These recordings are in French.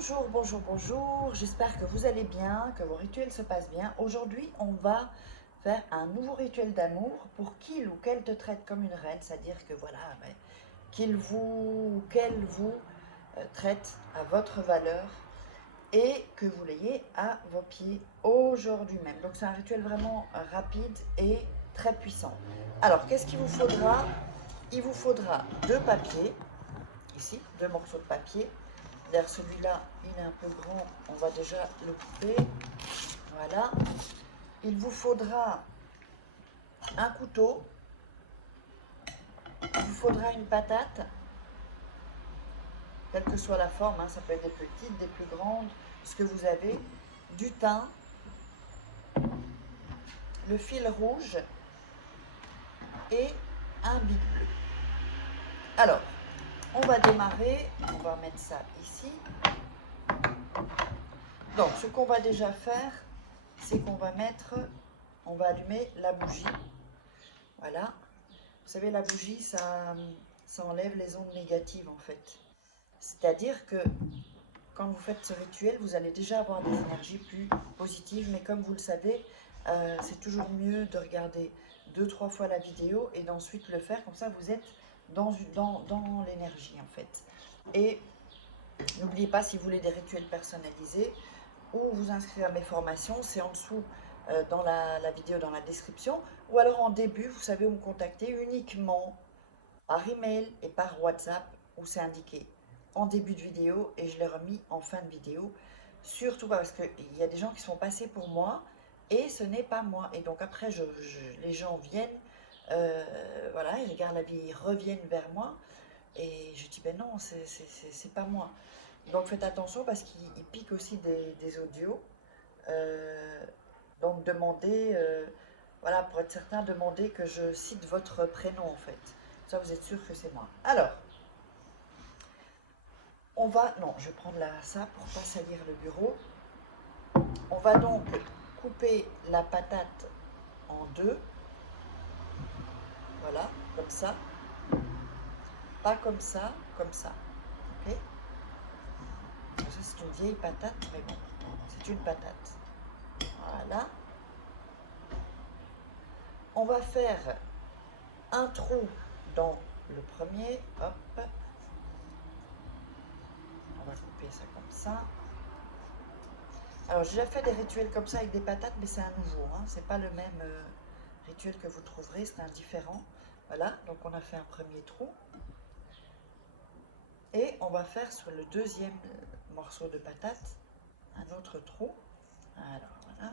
Bonjour, bonjour, bonjour. J'espère que vous allez bien, que vos rituels se passent bien. Aujourd'hui, on va faire un nouveau rituel d'amour pour qu'il ou qu'elle te traite comme une reine, c'est-à-dire que voilà, qu'il vous ou qu'elle vous traite à votre valeur et que vous l'ayez à vos pieds aujourd'hui même. Donc c'est un rituel vraiment rapide et très puissant. Alors, qu'est-ce qu'il vous faudra? Il vous faudra deux papiers, ici, deux morceaux de papier. D'ailleurs, celui-là, il est un peu grand, on va déjà le couper. Voilà. Il vous faudra un couteau, il vous faudra une patate, quelle que soit la forme, hein, ça peut être des petites, des plus grandes, ce que vous avez, du thym, le fil rouge et un bic bleu. Alors, on va démarrer, on va mettre ça ici. Donc, ce qu'on va déjà faire, c'est qu'on va on va allumer la bougie. Voilà. Vous savez, la bougie, ça enlève les ondes négatives en fait. C'est-à-dire que quand vous faites ce rituel, vous allez déjà avoir des énergies plus positives, mais comme vous le savez, c'est toujours mieux de regarder 2-3 fois la vidéo et d'ensuite le faire, comme ça vous êtes dans l'énergie en fait. Et n'oubliez pas, si vous voulez des rituels personnalisés ou vous inscrire à mes formations, c'est en dessous dans la vidéo, dans la description, ou alors en début, vous savez où me contacter uniquement par email et par WhatsApp où c'est indiqué en début de vidéo et je l'ai remis en fin de vidéo. Surtout parce qu'il y a des gens qui sont passés pour moi et ce n'est pas moi. Et donc après, les gens viennent, voilà, ils regardent la vidéo, ils reviennent vers moi et je dis ben non, c'est pas moi. Donc faites attention parce qu'ils piquent aussi des audios. Euh, donc demandez, voilà, pour être certain, demandez que je cite votre prénom en fait. Ça, vous êtes sûr que c'est moi. Alors, on va, non, je vais prendre ça pour pas salir le bureau. On va donc couper la patate en deux. Voilà, comme ça. Pas comme ça, comme ça. Ok. Ça, c'est une vieille patate, mais bon, c'est une patate. Voilà. On va faire un trou dans le premier. Hop. On va couper ça comme ça. Alors, j'ai déjà fait des rituels comme ça avec des patates, mais c'est un nouveau. Hein. C'est pas le même rituel que vous trouverez, c'est un différent. Voilà, donc on a fait un premier trou. Et on va faire sur le deuxième morceau de patate un autre trou. Alors, voilà.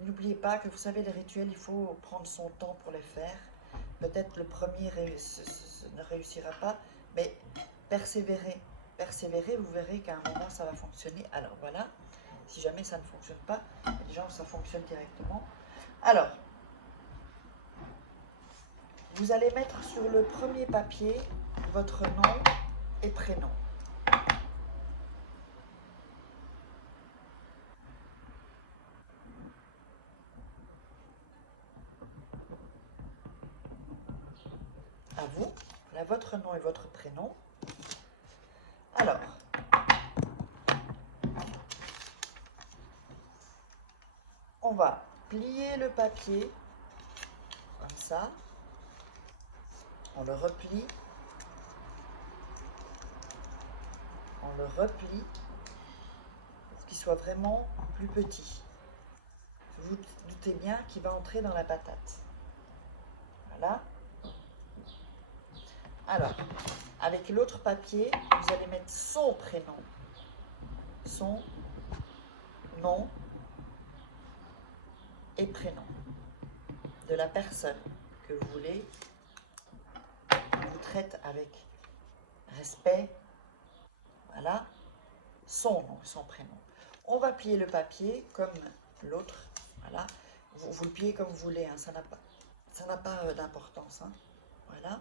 N'oubliez pas que vous savez, les rituels, il faut prendre son temps pour les faire. Peut-être le premier ne réussira pas, mais persévérez. Persévérez, vous verrez qu'à un moment, ça va fonctionner. Alors, voilà. Si jamais ça ne fonctionne pas, il y a des gens où ça fonctionne directement. Alors, vous allez mettre sur le premier papier votre nom et prénom. À vous, voilà votre nom et votre prénom. Alors, on va plier le papier comme ça. On le replie. On le replie pour qu'il soit vraiment plus petit. Vous doutez bien qu'il va entrer dans la patate. Voilà. Alors, avec l'autre papier, vous allez mettre son prénom, son nom et prénom de la personne que vous voulez qui vous traite avec respect. Voilà, son nom, son prénom. On va plier le papier comme l'autre. Voilà, vous le pliez comme vous voulez, hein, ça n'a pas d'importance. Hein. Voilà.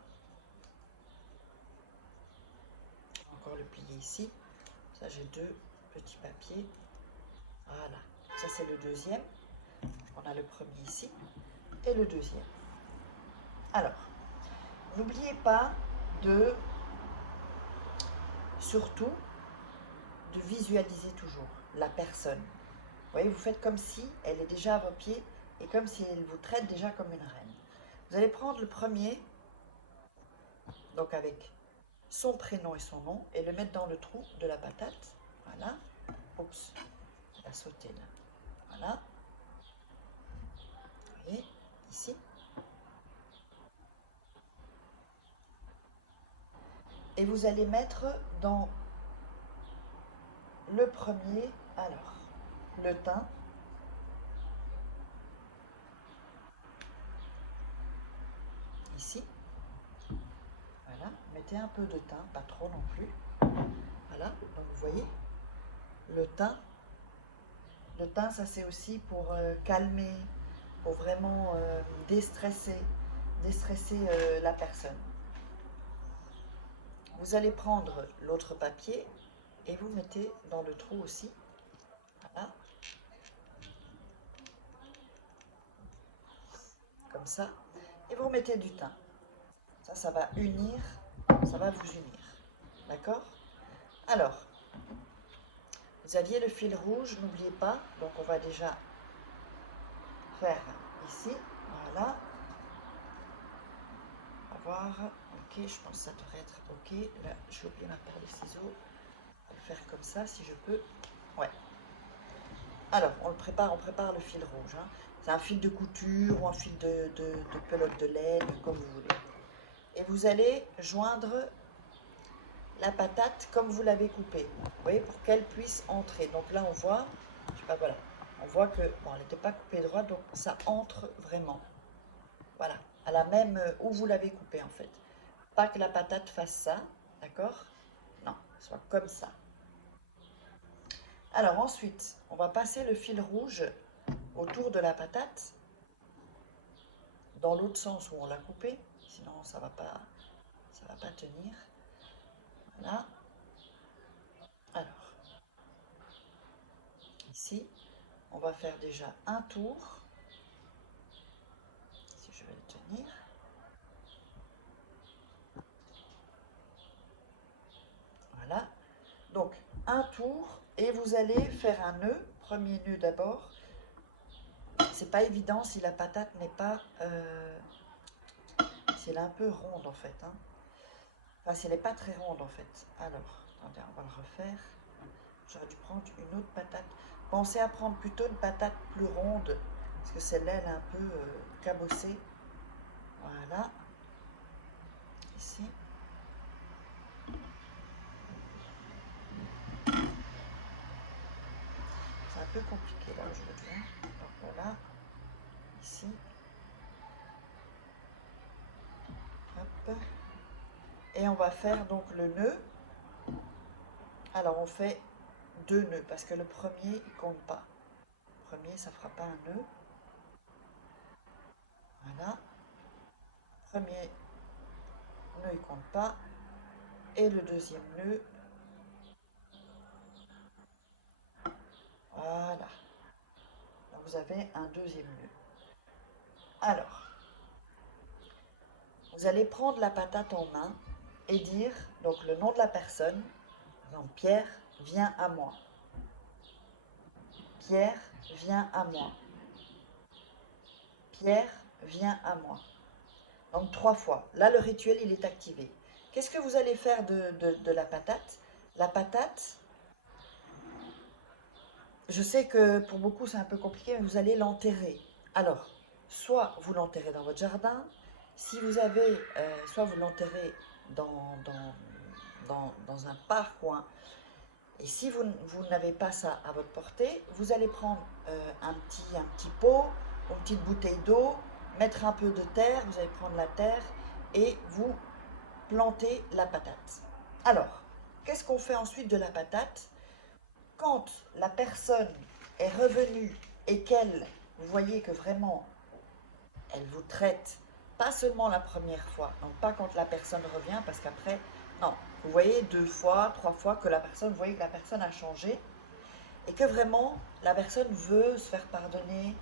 Encore le plier ici. Ça, j'ai deux petits papiers. Voilà, ça c'est le deuxième. On a le premier ici et le deuxième. Alors, n'oubliez pas de, surtout, de visualiser toujours la personne. Vous voyez, vous faites comme si elle est déjà à vos pieds et comme si elle vous traite déjà comme une reine. Vous allez prendre le premier, donc avec son prénom et son nom, et le mettre dans le trou de la patate. Voilà. Oups, elle a sauté là. Voilà. Vous voyez, ici. Et vous allez mettre dans le premier, alors, le thym. Ici. Voilà, mettez un peu de thym, pas trop non plus. Voilà, donc vous voyez, le thym. Le thym, ça c'est aussi pour calmer, pour vraiment déstresser la personne. Vous allez prendre l'autre papier et vous mettez dans le trou aussi. Voilà. Comme ça. Et vous remettez du thym. Ça va unir, ça va vous unir. D'accord? Alors, vous aviez le fil rouge, n'oubliez pas. Donc on va déjà faire ici. Voilà. On va voir. Ok, je pense que ça devrait être ok. Là, j'ai oublié ma paire de ciseaux. On va le faire comme ça si je peux. Ouais. Alors, on prépare le fil rouge. Hein. C'est un fil de couture ou un fil de pelote de laine, comme vous voulez. Et vous allez joindre la patate comme vous l'avez coupée. Vous voyez, pour qu'elle puisse entrer. Donc là, on voit, je sais pas, voilà. On voit que, bon, elle n'était pas coupée droite, donc ça entre vraiment. Voilà, à la même où vous l'avez coupée en fait. Pas que la patate fasse ça, d'accord? Non, soit comme ça. Alors ensuite, on va passer le fil rouge autour de la patate, dans l'autre sens où on l'a coupée, sinon ça va pas tenir. Voilà. Alors, ici, on va faire déjà un tour, si je vais le tenir. Voilà. Donc, un tour, et vous allez faire un nœud, premier nœud d'abord. C'est pas évident si la patate n'est pas... si elle est un peu ronde en fait. Hein. Enfin, si elle n'est pas très ronde en fait. Alors, attendez, on va le refaire. J'aurais dû prendre une autre patate. Pensez à prendre plutôt une patate plus ronde, parce que celle-là, elle est un peu cabossée. Voilà. Ici. C'est un peu compliqué là aujourd'hui. Donc voilà. Ici. Hop. Et on va faire donc le nœud. Alors on fait deux nœuds, parce que le premier, il compte pas. Le premier, ça fera pas un nœud. Voilà. Premier nœud, il compte pas. Et le deuxième nœud. Voilà. Donc vous avez un deuxième nœud. Alors, vous allez prendre la patate en main et dire donc le nom de la personne. Par exemple, Pierre, viens à moi. Pierre, viens à moi. Pierre, viens à moi. Donc 3 fois. Là, le rituel, il est activé. Qu'est-ce que vous allez faire de la patate? La patate, je sais que pour beaucoup, c'est un peu compliqué, mais vous allez l'enterrer. Alors, soit vous l'enterrez dans votre jardin, si vous avez, soit vous l'enterrez dans un parc ou un... Et si vous n'avez pas ça à votre portée, vous allez prendre un petit pot, une petite bouteille d'eau, mettre un peu de terre, vous allez prendre la terre et vous plantez la patate. Alors, qu'est-ce qu'on fait ensuite de la patate? Quand la personne est revenue et qu'elle, vous voyez que vraiment, elle vous traite, pas seulement la première fois, donc pas quand la personne revient, parce qu'après, non, vous voyez 2 fois, 3 fois que la personne, vous voyez que la personne a changé, et que vraiment, la personne veut se faire pardonner,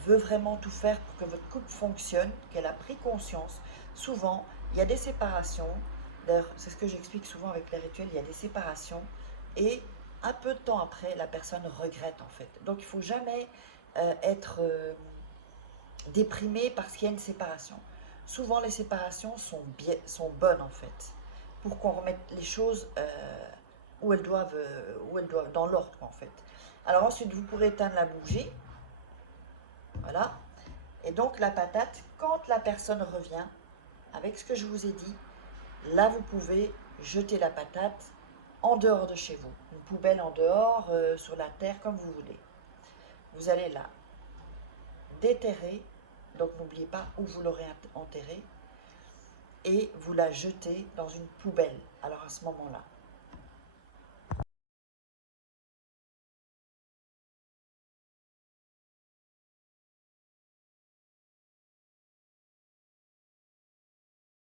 veut vraiment tout faire pour que votre couple fonctionne, qu'elle a pris conscience. Souvent, il y a des séparations, d'ailleurs, c'est ce que j'explique souvent avec les rituels, il y a des séparations, et un peu de temps après, la personne regrette en fait. Donc il ne faut jamais être déprimé parce qu'il y a une séparation. Souvent les séparations sont bonnes en fait, pour qu'on remette les choses où elles doivent dans l'ordre en fait. Alors ensuite vous pourrez éteindre la bougie, voilà. Et donc la patate, quand la personne revient, avec ce que je vous ai dit, là vous pouvez jeter la patate en dehors de chez vous. Une poubelle en dehors, sur la terre, comme vous voulez. Vous allez la déterrer, donc n'oubliez pas où vous l'aurez enterrée, et vous la jetez dans une poubelle. Alors à ce moment-là,